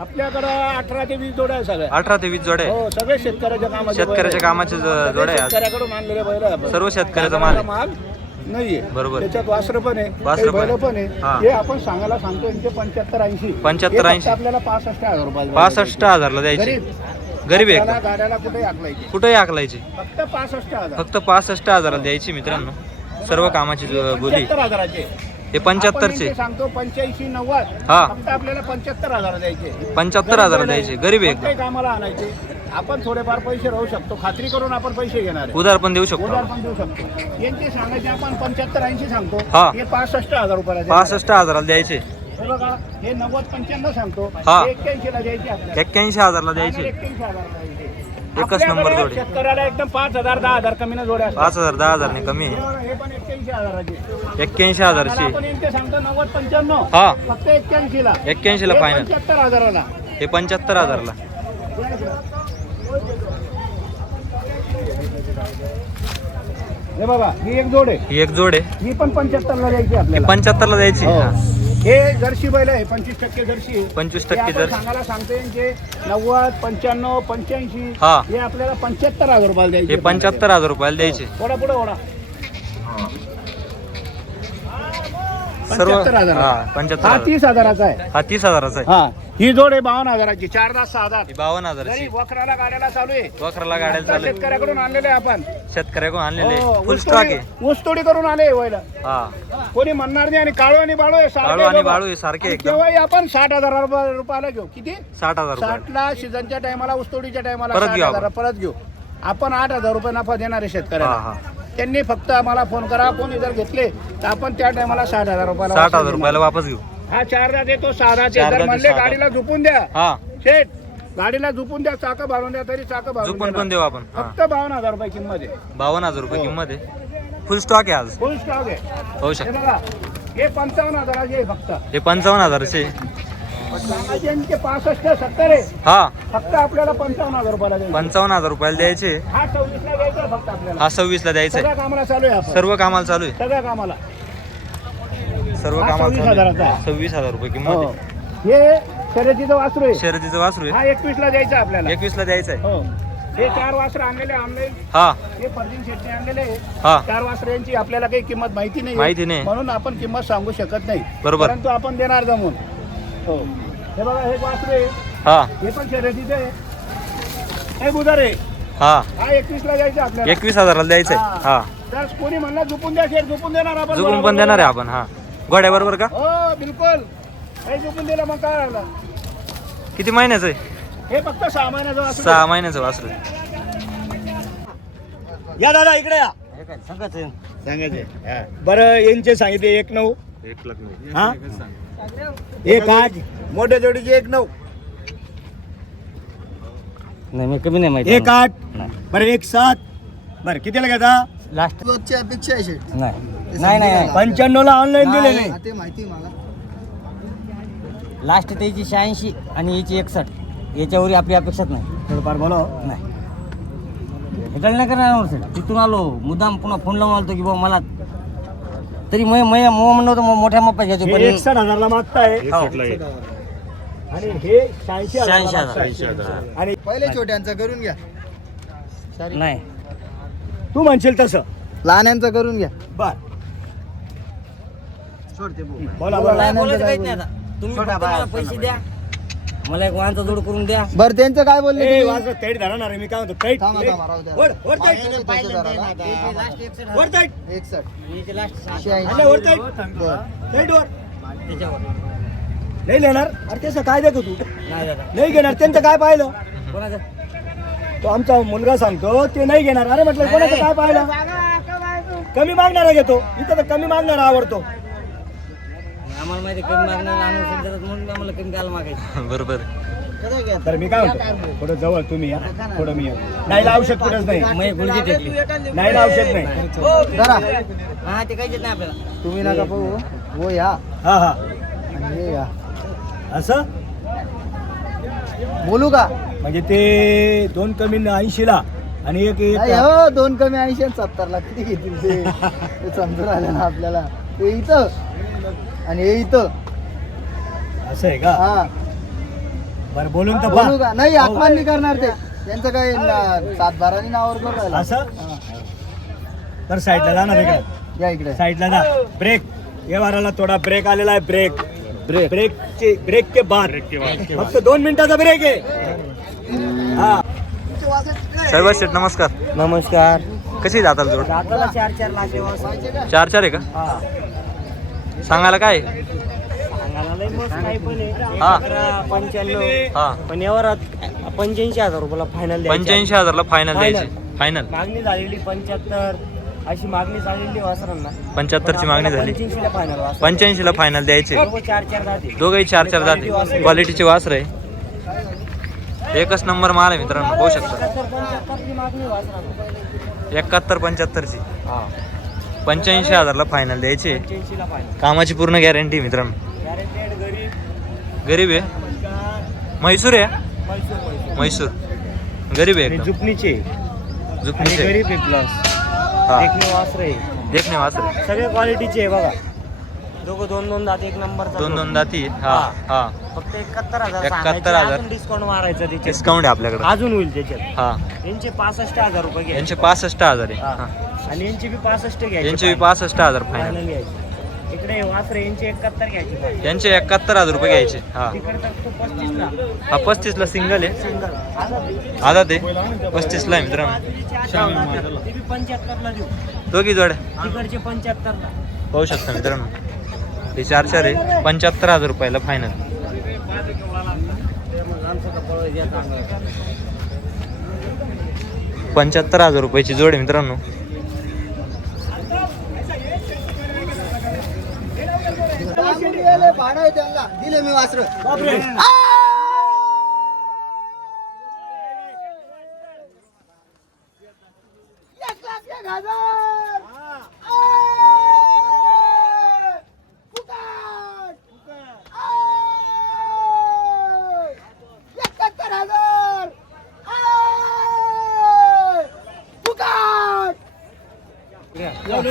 आपल्याकडे 18 ते 20 जोड्या आहे सगळ्या. 18 ते 20 जोड्या आहे. हो सगळे शेतकऱ्याच्या कामाचे शेतकऱ्याच्या कामाचे जोड्या आहे. शेतकऱ्याकडून आणलेले बैल आहे आपण. सर्व शेतकऱ्याचा माल आहे. माल नाहीये. बरोबर. त्याच्यात वासरं पण आहे, वासरं काही बैल पण पण हा. आहे. हे आपण सांगायला सांगतो यांचे 75-80. 75-80. आपल्याला 65,000 रुपये 65,000 ला द्यायचे. गरीब आहे त्याला एकदम. गाड्याला कुठे आकलायची कुठेही आकलायची. फक्त 65,000. फक्त 65,000 ला द्यायची मित्रांनो. सर्व कामाची बोली. 75,000चे हे 75 चे. सांगतो 85-90. हा. फक्त आपल्याला 75,000 द्यायचे. 75,000 द्यायचे. गरीब आहे काही एकदम. कामाला आणायचे. आपण थोडेफार पैसे राहू शकतो, खात्री करून आपण पैसे घेणार आहे. उधार पण देऊ शकतो. उधार पण देऊ शकतो. यांचे सांगायचे आपण 75-80 सांगतो. हा. हे 65,000 रुपयाला 65,000 ला द्यायचे. हे बघा हे 90-95 सांगतो. हा. 81 ला द्यायचे आपल्याला. 81,000 ला द्यायचे. 81,000 ला द्यायचे. एकच नंबर आपल्याकडे जोडी. शेतकऱ्याला एकदम 5,000 10,000 कमी जोड्या असतात. 5,000 10,000 ने कमी हे आहे. बघा, हे पण 81,000चे. 81,000 ची. आपण यांचे सांगतो 90-95. हा. फक्त 81 ला. 81 ला हे फायनल. 75,000 ला. हे 75,000 ला. हे बघा ही एक जोड आहे. ही एक जोड आहे. ही पण 75 ला द्यायची आपल्याला. 75 ला द्यायची. हो. हा. हे जर्सी बैल आहे 25% जर्सी आहे. 25% हे आपण जर्सी. सांगायला सांगतो यांचे 90 95 85. हा. हे आपल्याला 75,000 रुपयाला द्यायचे. हे 75,000 रुपयाला द्यायचे. थोडा पुढे ओढा. सर्व 75,000. हा हा 75,000. 30,000चा आहे. हा 30,000चा आहे. हा ही जोड आहे 52,000ची. 4 10 6 ही 52,000 ची. गरीब वखराला गाड्याला चालू आहे. वखराला गाड्याला चालू आहे. शेतकऱ्याकडून आणलेले आहे आपण. शेतकऱ्याकडून आणलेले हो, फुल स्टॉक आहे. ऊसतोडी करून आले वयला. हा. कोणी म्हणणार नाही. आणि काळू आणि बाळू आहे सारखे काळू आणि दोघं. बाळू हे सारखे आणि एकदम. केव्हाही आपण 60,000 रुपयाला घेऊ. किती? 60,000 रुपये. 60ला सीझनच्या टायमाला ऊसतोडीच्या टायमाला परत घेऊ 60,000 परत घेऊ. आपण 8,000 रुपये नफा देणार आहे हा शेतकऱ्याला. हा. त्यांनी फक्त आम्हाला फोन करा. कोणी जर घेतले तर आपण त्या टायमाला 60,000 रुपयाला 60,000 रुपयाला वापस घेऊ. हा 4दा देतो 6दा चारदा जर ते म्हणले 6दा. गाडीला झोपून द्या. हा. शेठ गाडीला झोपून द्या, चाकं भरून द्या तरी चाकं भरून चुकून देणार. पण देऊ आपण. हा. फक्त 52,000 रुपये किंमत आहे. 52,000 रुपये हो. किंमत आहे. फुल स्टॉक आहे आज. फुल स्टॉक आहे. होऊ हे शकतो. बघा हे 55,000 आहे फक्त. हे 55,000 चे. सांगायचे यांचे 65 70 आहे. हा. फक्त आपल्याला 55,000 रुपयाला द्यायचे. 55,000 रुपयाला द्यायचे. हा 26 ला द्यायचा फक्त आपल्याला. हा 26 ला द्यायचा सगळ्या आहे. कामाला चालू आहे आपण. सर्व कामाला चालू आहे. सगळ्या कामाला. सर्व हा कामाला 26,000 चा आहे. 26,000 रुपये किंमत हो. आहे. हे शर्यतीचं वासरू आहे. शर्यतीचं वासरू हा आहे. 21 ला द्यायचा आपल्याला. 21 ला द्यायचं आहे. हो. हे 4 वासरं आणलेले ऑनलाईन. हा. हे फर्जिन शेटने आणलेले आहे. हा. 4 वासऱ्यांची आपल्याला काही किंमत माहिती नाही. माहिती नाही. म्हणून आपण किंमत सांगू शकत नाही. बरोबर. परंतु आपण देणार जमून. हो. हे बघा हे वासरू आहे. हा. हे पण शर्यतीचं आहे. हे बुधार आहे. हा. हा 21 ला द्यायचा आपल्याला. 21,000 ला द्यायचं आहे. हा. तर कोणी म्हणला झोपून द्या शेठ, झोपून देणार आपण. जुगून पण देणार आहे आपण. हा. गोड्या बरोबर का? हो बिलकुल. हे झोपून दिलं मग काय राहिलं. किती महिन्याचं आहे? हे फक्त 6 महिन्याचं वासरू. 6 महिन्याचं वासरू आहे. या दादा इकडे या. सांगायचे बरं यांचे सांगितले 1,9. 1 लाख. हा 1,8. मोठ्या जोडीचे 1,9. नाही मी कमी नाही माहिती 1,8. बरं 1,7. बरं कितीला घ्यायचा? लास्ट अपेक्षा आहे शेठ. नाही नाही 95 ला ऑनलाईन दिले नाही. ते माहिती आहे मला. लास्ट त्याची 86 आणि याची 61. याच्यावर आपली अपेक्षाच नाही. थोडंफार बोला. नाही हेटाळ नाही करणार सर. तिथून आलो मुद्दाम पुन्हा फोन लावून आलो की बाबा मला तरी म्हणलं होतं मोठ्या मापा घ्यायचो पण 61,000 ला मागताय. आणि हे 86,000 86,000. आणि पहिले छोट्यांचं करून घ्या. नाही तू म्हणशील तसं. लहान्यांचं करून घ्या. बर सोडते बोला मला बोला. बोलायचं काहीच नाही आता. तुम्ही फक्त मला पैसे द्या, मला एक वाहनचा जोड करून द्या. बरं त्यांचं काय बोलले ए, तुम्ही? वाजलं तैट धरणार आहे मी काय म्हणतो तैट. थांबा थांबा राहू द्या. वर वर तैट. फायनल पैसे धरा ना. याची लास्ट 61 वर तैट. 61. याची लास्ट 86. आले वर तैट. बरं. तैट वर. त्याच्यावर नाही देणार. अरे त्याचं काय देतो तू? नाही दादा. नाही घेणार. त्यांचं काय पाहिलं? कोणाचं? तो आमचा मुलगा सांगतो ते नाही घेणार. अरे म्हटलं कोणाचं काय पाहिलं? कमी मागणारा घेतो. इथं तर कमी मागणारा आवडतो. आम्हाला माहिती आहे, कमी मागणार आणून समजत म्हणून आम्हाला कमी काल मागायचं. बरोबर. तर मी काय म्हणतो थोडं जवळ तुम्ही या थोडं मी या. नाही औषध कुठंच नाही. मग गुडघे टेकली. नाही औषध नाही. धरा. हा ते काहीच येत नाही आपल्याला. तुम्ही नका पाहू. हो या हा हा आणि हे या. असं बोलू का? म्हणजे ते 2 कमी 80 ला आणि एक नाही हो 2 कमी 80 आणि 70 ला किती घेतील ते? ते समजून आलं ना आपल्याला. ते इथं आणि हे इथं. असं आहे का? हा बरं बोलून तर बोलू पहा. का नाही अपमान नाही करणार ते त्यांचं काही 7-12 नावावर करून राहिलं. असं हा. तर साईडला जा ना तिकडे, या इकडे साईडला जा. ब्रेक ये वाराला थोडा ब्रेक आलेला आहे. ब्रेक ब्रेक के बाद फक्त 2 मिनिटाचा ब्रेक आहे. हा सर्व शेठ नमस्कार. नमस्कार. कशी जाताल जोड? दाताला 4-4 लाख चार चार आहे का? सांगायला काय? सांगायला लय मस्त काही पण आहे. हा. 95 हा पण यावर 85,000 रुपयाला फायनल 85,000ला फायनल द्यायची. फायनल मागणी झालेली 75 अशी मागणी झालेली वासरांना. 75ची मागणी झाली. 85ला फायनल वासर. 85ला फायनल द्यायचे. 4-4 जाते. दोघंही 4-4 जाते. क्वालिटीचे वासर आहे. एकच नंबर माल आहे मित्रांनो, पाहू शकता. 75 मागणी वासरांना. 71-75ची 85,000ला फायनल द्यायचे. 85ला फायनल. कामाची पूर्ण गॅरंटी मित्रांनो. गॅरंटेड गरीब. गरीब आहे. म्हैसूर आहे. म्हैसूर गरीब आहे एकदम. जुपणीचे जुपणीचे आहे. गरीब आहे प्लस हा देखणे वासर आहे. देखणे वासर सगळे क्वालिटीचे आहे बघा. दोघं 2-2 दात एक नंबर. 2-2 दाती. हा हा फक्त 71,000 71,000. डिस्काउंट मारायचं त्याच्यात. डिस्काउंट आहे आपल्याकडे. अजून होईल त्याच्यात. हा यांचे 65,000 रुपये घ्यायचे. यांचे 65,000 आहे. हा. हा. आणि यांची बी 65 घ्यायची. यांचे 65,000 फायनल. फायनल घ्यायची. इकडे वासरे यांचे 71 घ्यायची फायनल. यांचे 71,000 रुपये घ्यायचे. हा तिकडे तर तो 35ला हा 35ला सिंगल आहे. सिंगल. आधा ते 35ला आहे मित्रांनो. ते बी 75ला देऊ. दोघी जोड्या तिकडचे 75ला. पाहू शकता मित्रांनो. हे 4-4 आहे. 75,000 रुपयाला फायनल. 75,000 रुपयाची जोड आहे मित्रांनो. भाडं आहे त्यांना दिले मी वासर. बापरे.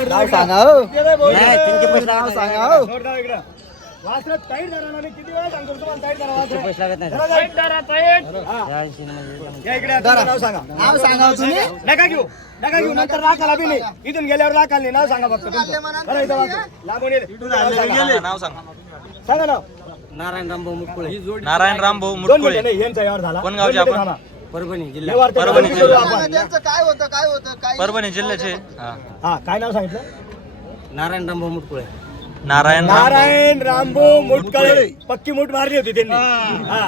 नाव सांगा हो. नाही, तुमचे पैसे नाव लागत सांगा नाही. हो. वासरात टाईट धरा ना. मी किती वेळा सांगतो तुम्हाला टाईट धरा वासरात. पैसे लागत नाही. धरा, टाईट धरा, टाईट. हा. 80 म्हणजे या इकडे या, तुमचं नाव सांगा. नाव सांगा हो तुम्ही. नका घेऊ नंतर राखाला बी नाही. इथून गेल्यावर राखाल नाही. नाव सांगा फक्त तुमचं. बरं, इथं वाचा. लांबून येईल. नाव सांगा. नाव सांगा. सांगा नाव. नारायण रामभाऊ मुटकुळे, नारायण रामभाऊ 2 मुटकुळे. मिनिटं नाही, यांचा यावर झाला. कोण गावचे 2 मिनिटं आपण? थांबा. परभणी जिल्हा. व्यवहार ते परभणी करू जिल्हा. आपण. त्यांचं काय होतं काय परभणी जिल्ह्याचे. हा. हा, काय नाव सांगितलं? नारायण रामभाऊ मुटकुळे. नारायण रामभाऊ मुटकळे. पक्की मूठ मारली होती त्यांनी. हा,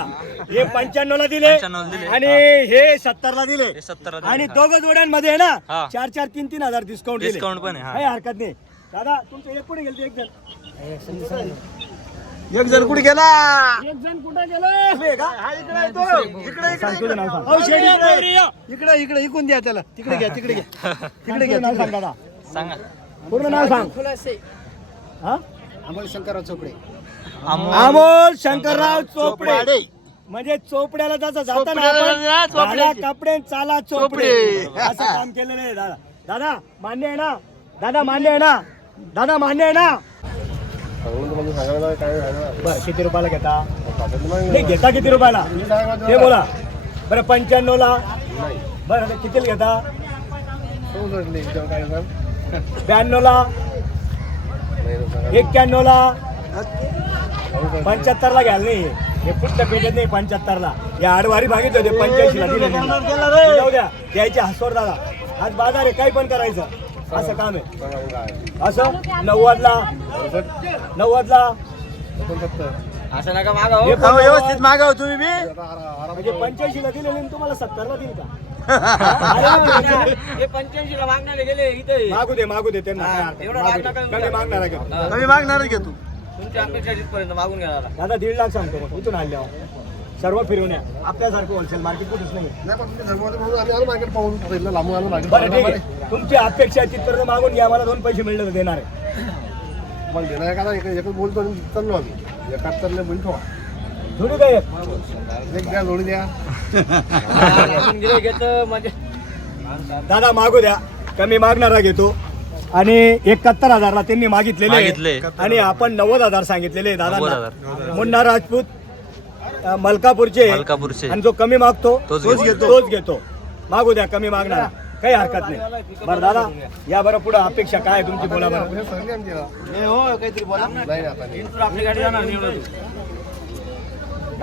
हे 95ला दिले 95 ला दिले. आणि हे 70ला दिले. हे 70 आणि दोघं जोड्यांमध्ये आहे ना हा. 4-4, 3-3 हजार डिस्काउंट दिले. डिस्काउंट पण आहे. हा. काही हरकत नाही. दादा तुमचं एक कुठे गेलं? एक जण एक जण कुठे गेला? एक जण कुठे गेलं? सांग तुझं नाव सांग. इकडे इकून द्या त्याला. तिकडे घ्या तिकडे घ्या नाव सांग दादा. सांगा. पूर्ण नाव सांग. हा? अमोल शंकरराव चोपडे. अमोल शंकरराव चोपडे. म्हणजे चोपड्याला जसं जाताना आपण झाला कपडे चाला चोपडे असं काम केलेलं आहे दादा. दादा मान्य आहे ना? दादा मान्य आहे ना? दादा मान्य आहे ना? बरं, किती रुपयाला घेता? नाही घेता किती रुपयाला ते बोला. बरं 95ला. बरं कितीला घेता? 92ला, 91ला, 75ला घ्याल नाही. हे पुढच्या पेजेत नाही 75ला. या आडवारी भागीत होते 85ला दिले. जाऊ द्या, द्यायचे हसवर दादा. आज बाजार आहे, काही पण करायचं असं काम आहे. असं 90ला, 90ला असं नका मागा हे पण व्यवस्थित मागाव तुम्ही बी. म्हणजे 85ला दिले आणि तुम्हाला 70ला दिल का? हे 85ला मागणारे गेले इथे. मागू दे त्यांना काय हरकत एवढं नाही. लाख नका कमी मागणार आहे का? कमी मागणार घे तू. तुमच्या अपेक्षा जिथपर्यंत मागून घ्या दादा. दादा 1.5 लाख सांगतो मग. इथून आल्यावर सर्व फिरवून या. आपल्यासारखं होलसेल मार्केट कुठेच नाही. बरं ठीक आहे, तुमची अपेक्षा आहे तिथपर्यंत मागून घ्या. मला 2 पैसे मिळले तर देणार आहे. बोलतो चाललो आम्ही 71 बोलतो. जोडी काय आहे? एक द्या जोडी द्या. म्हणजे दादा मागू द्या, कमी मागणारा घेतो. आणि 71,000ला त्यांनी मागितलेले मागितले. आणि आपण 90,000 सांगितलेले दादा. 90,000. मुन्ना राजपूत मलकापूरचे मलकापूरचे. आणि जो कमी मागतो तोच तोच घेतो. मागू द्या कमी मागणार, काही हरकत नाही. बरं दादा या बरं पुढे अपेक्षा काय आहे तुमची, बोला बरं. काहीतरी बोला.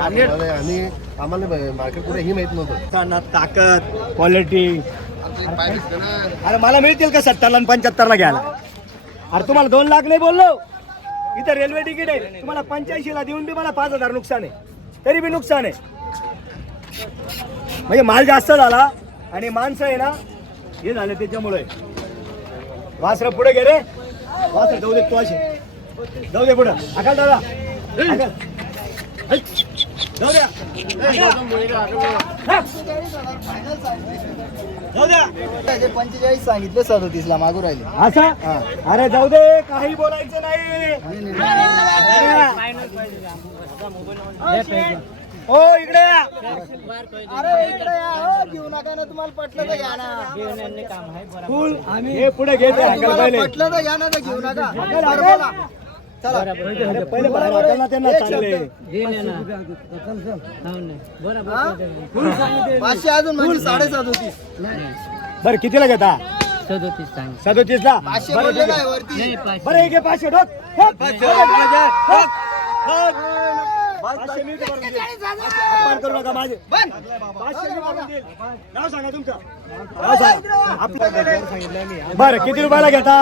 आणि आम्हाला मार्केट कुठे ही माहित नव्हतं. ताकद क्वालिटी. अरे मला मिळतील का 70ला आणि 75ला घ्यायला? अरे तुम्हाला 2 लाख नाही बोललो, इथं रेल्वे तिकीट आहे. तुम्हाला 85ला देऊन बी मला 5,000 नुकसान आहे, तरी बी नुकसान आहे. म्हणजे माल जास्त झाला आणि माणसं आहे ना हे झाले त्याच्यामुळे. वासर पुढे गे रे, वासर जाऊ दे तू असे जाऊ दे पुढं. अकाल दादा अकाल. है. जाऊ द्या हा. जाऊ द्या 45 सांगितले 37 ला मागू राहिले. असं. अरे जाऊ दे, काही बोलायचं नाही. हो इकडे या. अरे इकडे या हो, घेऊ नका ना. तुम्हाला पटलं तर घ्या ना. फुल हे पुढे घेते अंकल पहिले. पटलं तर घ्या ना, तर घेऊ नका. बरं, बोला. चला अरे पहिले बाहेर हाकल ना त्यांना, चांगले. हा? 500 अजून म्हणजे 37. बरं कितीला घेता? 37ला. 500 बोलले काय वरती? बरं एक 500 ठोक. ठोक. ठोक. ठोक. 500 मी इथे भरून देईल. अपमान करू नका माझे. 500 मी भरून देईल. नाव सांगा तुमचं. नाव सांगा. आपलं बरं किती रुपयाला घेता?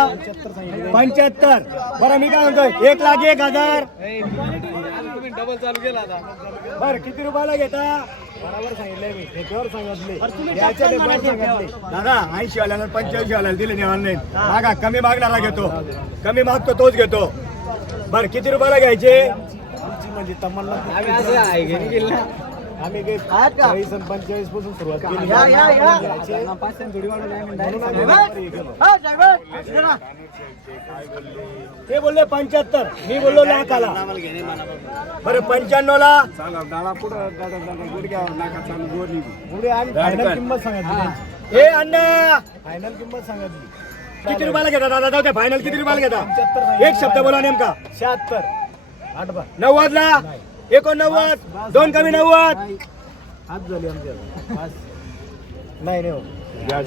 75. बरं मी काय म्हणतोय 1,01,000. बरं किती रुपयाला घेता? बरोबर सांगितलंय मी, त्याच्यावर सांगितले. दादा 80 वाल्याला 85 वाल्याला दिले नाही ऑनलाईन. मागा कमी मागणारा घेतो, कमी मागतो तोच घेतो. बरं किती रुपयाला घ्यायचे? म्हणजे तमन्ना आम्ही 45 पासून सुरुवात केली. ते बोलले 75, मी बोललो लाखाला. बरं 95ला. फायनल किंमत सांगितली. हे अण्णा फायनल किंमत सांगितली. किती रुपयाला घेता दादा? जाऊ द्या, फायनल किती रुपयाला घेता? एक शब्द बोला नेमका. 76. 90ला. 89. 2 कमी 90. आज झाली आमच्या. नाही रे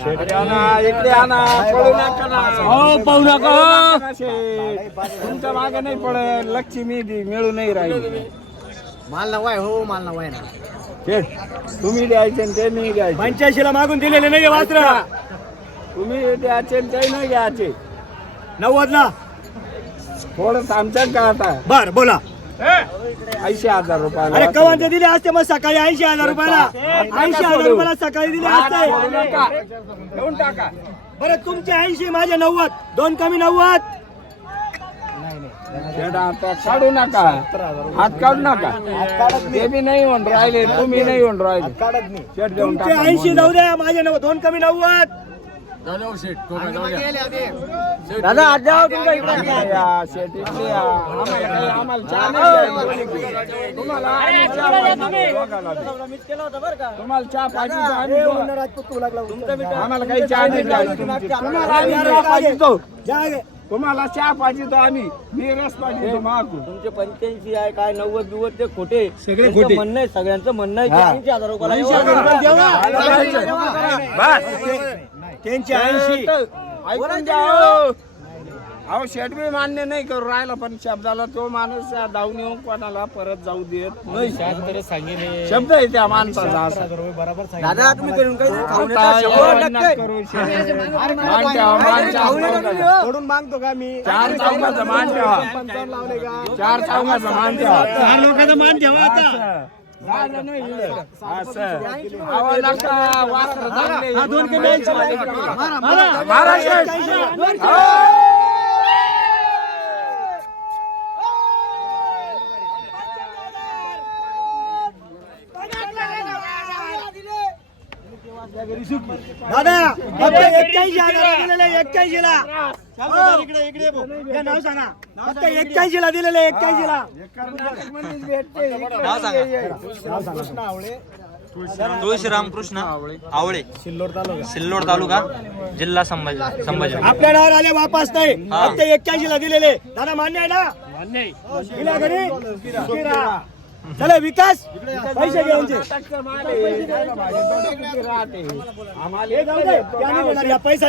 इकडे आणा, पळू नका ना. हो पळू नका. तुमच्या मागे नाही पडेल. लक्ष्मी मिळू नाही राहिली. माल नवाय हो, माल नवाय ना. तुम्ही द्यायचे आणि ते नाही द्यायचे. 85ला मागून दिलेले नाही वास्त्र. तुम्ही द्यायचे आणि ते नाही द्यायचे. 90ला. थोडं आमच्याच काळात आहे. बर बोला. 80,000 रुपयाला. अरे कवांचे दिले असते मग सकाळी 80,000 रुपयाला. 80,000 रुपयाला सकाळी दिले असते. देऊन टाका. बरं तुमचे 80, माझे 90. 2 कमी 90. आता काढू नका, हात काढू नका. ते बी नाही म्हणून राहिले, तुम्ही नाही म्हणून राहिले. तुमचे 80 जाऊ द्या, माझे 2 कमी 90. दादा आज जाओ तुमच्या इकडे. या, शेट इकडे या. आम्हाला चहा नाही द्यायची. तुम्हाला आम्ही चहा पाहिजे. तुम्हाला चहा पाहिजे तर आम्ही देऊ. आम्हाला काही चहा नाही द्यायची. तुम्हाला आम्ही रस पाहिजे तो. तुम्हाला चहा पाहिजे तो आम्ही. मी रस पाहिजे तो मागू. तुमचे 85 आहे काय 90 ते खोटे सगळे खोटे म्हणणं आहे. सगळ्यांचं म्हणणं आहे 80,000 त्यांचे 80. ऐकून द्या हो. अहो शेट बी मान्य नाही करू राहिला, पण शब्दाला तो माणूस धावून येऊन कोणाला परत जाऊ देत नाही. शब्द आहे त्या माणसाचा असा. दादा तुम्ही करून काय करू सोडून मागतो का मी? 4 चौकाचा मान ठेवा. 4 चौकाचा मान ठेवा. 4 लोकांचा मान ठेवा आता. दोन कमी 80. दादा फक्त 81,000 दिलेले. 81ला. इकडे नाव सांगा. फक्त 81ला दिलेले. 81ला. नाव सांगा. तुळशीराम कृष्ण आवळे, सिल्लोड तालुका, जिल्हा संभाजी. आपल्या नावावर आले वापस नाही. हा. फक्त 81ला दिलेले. दादा मान्य आहे ना? दिला घरी? चला विकास पैसे घे यांचे. नाटकचं माल आहे. खायला पाहिजे. दोन किती राहते. आम्हाला हे जाऊ दे. त्या नाही देणार. या पैसा